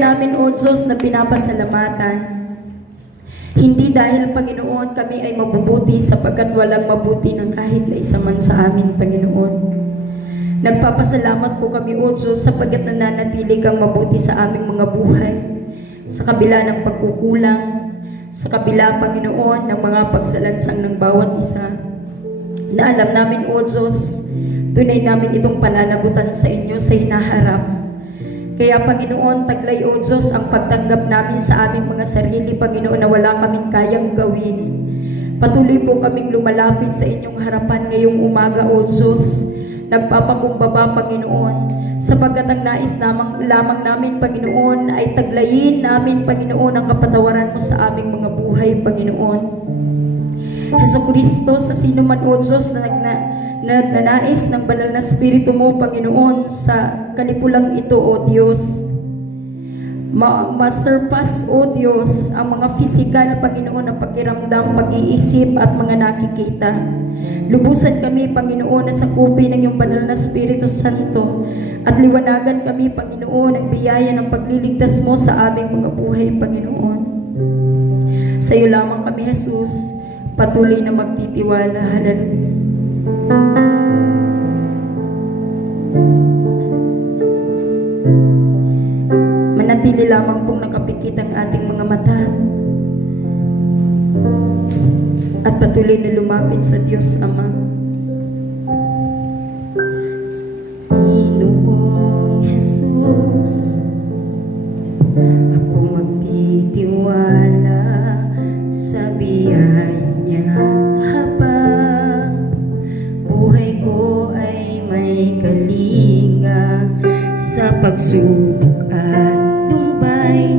namin, O Diyos, na pinapasalamatan. Hindi dahil, Panginoon, kami ay mabubuti sapagkat walang mabuti ng kahit na isa man sa amin, Panginoon. Nagpapasalamat po kami, O Diyos, sapagkat nananatili kang mabuti sa aming mga buhay. Sa kabila ng pagkukulang, sa kabila, Panginoon, ng mga pagsalansang ng bawat isa, na alam namin, O Diyos, tunay namin itong pananagutan sa inyo sa hinaharap. Kaya, Panginoon, taglay, O Diyos, ang pagtanggap namin sa aming mga sarili, Panginoon, na wala kaming kayang gawin. Patuloy po kaming lumalapit sa inyong harapan ngayong umaga, O Diyos. Nagpapakumbaba, Panginoon, sapagkat ang nais lamang namin, Panginoon, ay taglayin namin, Panginoon, ang kapatawaran mo sa aming mga buhay, Panginoon. Jesucristo, sa sino man, O Diyos, na nagnanais ng banal na Espiritu mo, Panginoon, sa kalipulang ito, O Diyos. Masurpass, O Diyos, ang mga pisikal, Panginoon, na pakiramdam, pag-iisip at mga nakikita. Lubusan kami, Panginoon, na sakupin ng iyong banal na Espiritu Santo at liwanagan kami, Panginoon, ang biyaya ng pagliligtas mo sa aming mga buhay, Panginoon. Sa iyo lamang kami, Jesus, patuloy na magtitiwala. Hallelujah. Manatili lamang pong nakapikit ang ating mga mata at patuloy na lumapit sa Diyos Ama. Panginoong Jesus, ako magtitiwala sa biyaya niya habang buhay ko ay may kalinga sa pagsubok at lumbay.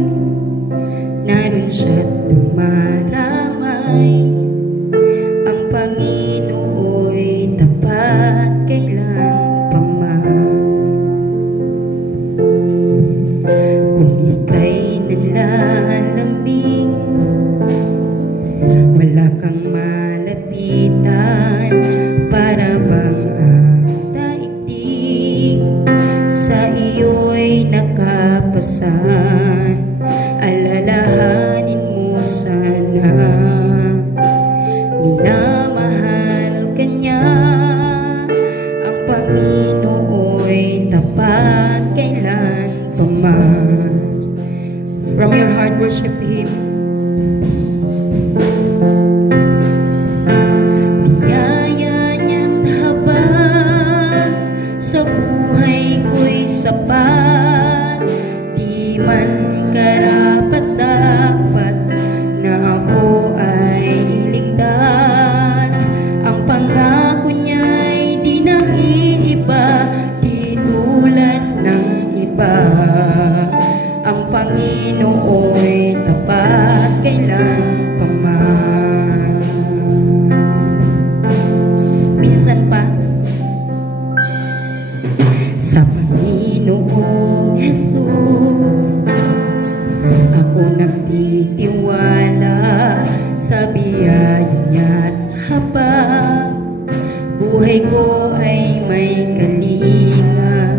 Naroon siya't dumaramay. Ang Panginoo'y tapat kailan pa man. Kung ika'y nalalambing, wala kang malapitan. Para bang ang daigdig sa iyo'y nakapasan? Alalahanin mo sana, minamahal ka niya. Ang Panginoo'y tapat kailan pa man. From your heart, worship Him. Sa buhay ko'y sapat, di man karapat-dapat na ako ay iligtas. Ang pangako niya'y di naiiba, di tulad ng iba. Ang Panginoo'y tapat kailan pa man. Minsan pa, sa Panginoong Jesus, ako nagtitiwala sa biyaya niya't habang buhay ko ay may kalinga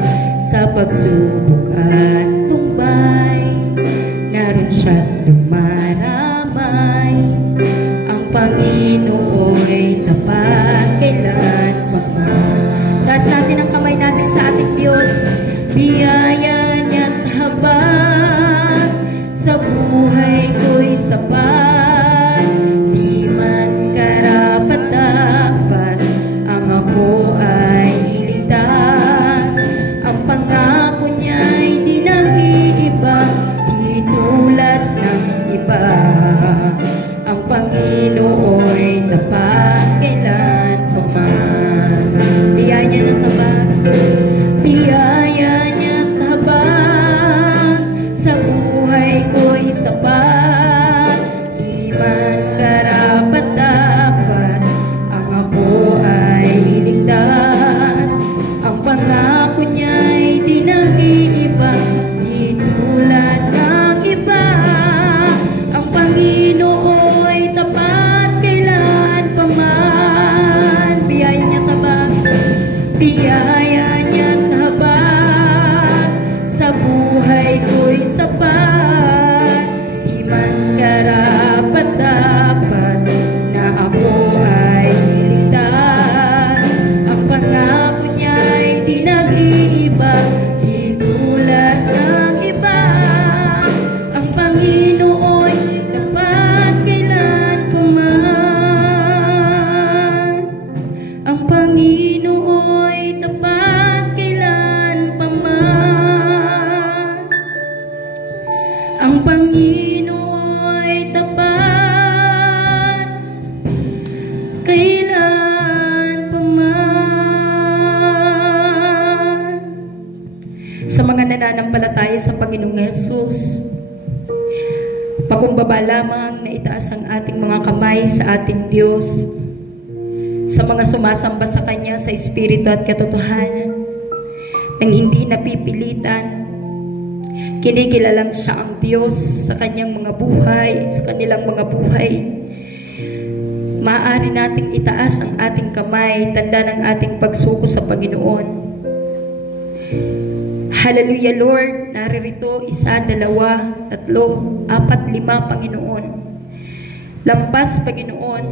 sa pagsubok at tumbay. Naroon siya't dumaramay. Ang Panginoo'y tapat kailan pa man. Taas natin ang kamay natin sa ating Diyos. Biyaya niya't habang sa buhay ko'y sapat, di man karapat-dapat ang ako ay iligtas. Ang pangako niya'y di naiiba, di tulad ng iba. Ang Panginoo'y tapat kailan pa man. Biyaya niya't habang, biyaya niya't habang sa buhay ko'y sapat, di Sa mga nananampalataya sa Panginoong Yesus, pakumbaba lamang na itaas ang ating mga kamay sa ating Diyos. Sa mga sumasamba sa Kanya sa Espiritu at katotohanan, nang hindi napipilitan, kinikilalang siya ang Diyos sa kanyang mga buhay, sa kanilang mga buhay. Maaari nating itaas ang ating kamay, tanda ng ating pagsuko sa Panginoon. Hallelujah, Lord. Naririto, 1, 2, 3, 4, 5, Panginoon. Lampas, Panginoon,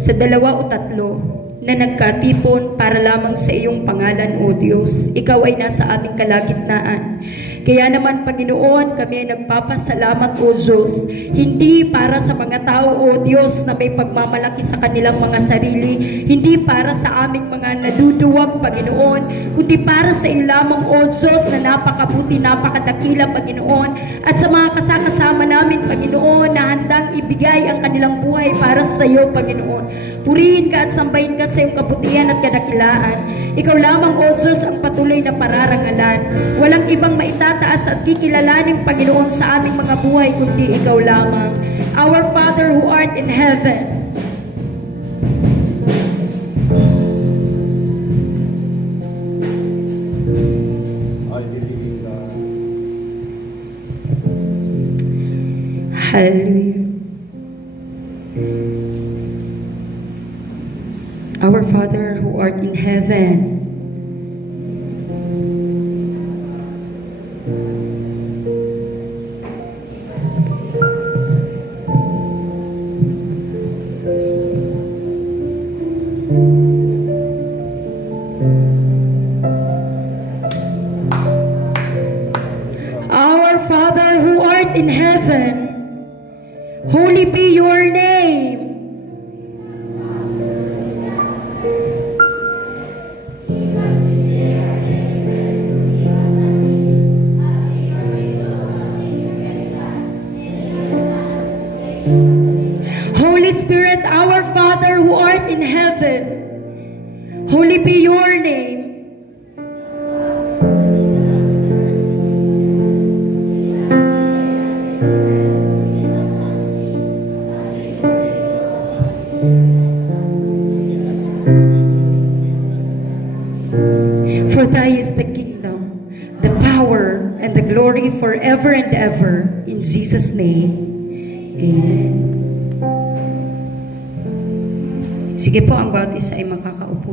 sa 2 o 3 na nagkatipon para lamang sa iyong pangalan, O Diyos. Ikaw ay nasa aming kalagitnaan. Kaya naman, Panginoon, kami ay nagpapasalamat, O Diyos, hindi para sa mga tao, O Diyos, na may pagmamalaki sa kanilang mga sarili, hindi para sa aming mga naduduwag, Panginoon, kundi para sa iyo lamang, O Diyos, na napakabuti, napakadakila, Panginoon, at sa mga kasakasama namin, Panginoon, na handang ibigay ang kanilang buhay para sa iyo, Panginoon. Purihin ka at sambahin ka sa iyong kabutihan at kadakilaan. Ikaw lamang, O Diyos, ang patuloy na pararangalan. Walang ibang maitataas at kikilalanin, Panginoon, sa aming mga buhay, kundi ikaw lamang. Our Father who art in heaven, hallelujah. Our Father who art in heaven, our Father who art in heaven, holy be your name. Holy Spirit, our Father who art in heaven, holy be your name. For thy is the kingdom, the power, and the glory forever and ever. In Jesus' name, amen. Sige po, ang bawat isa ay makakaupo.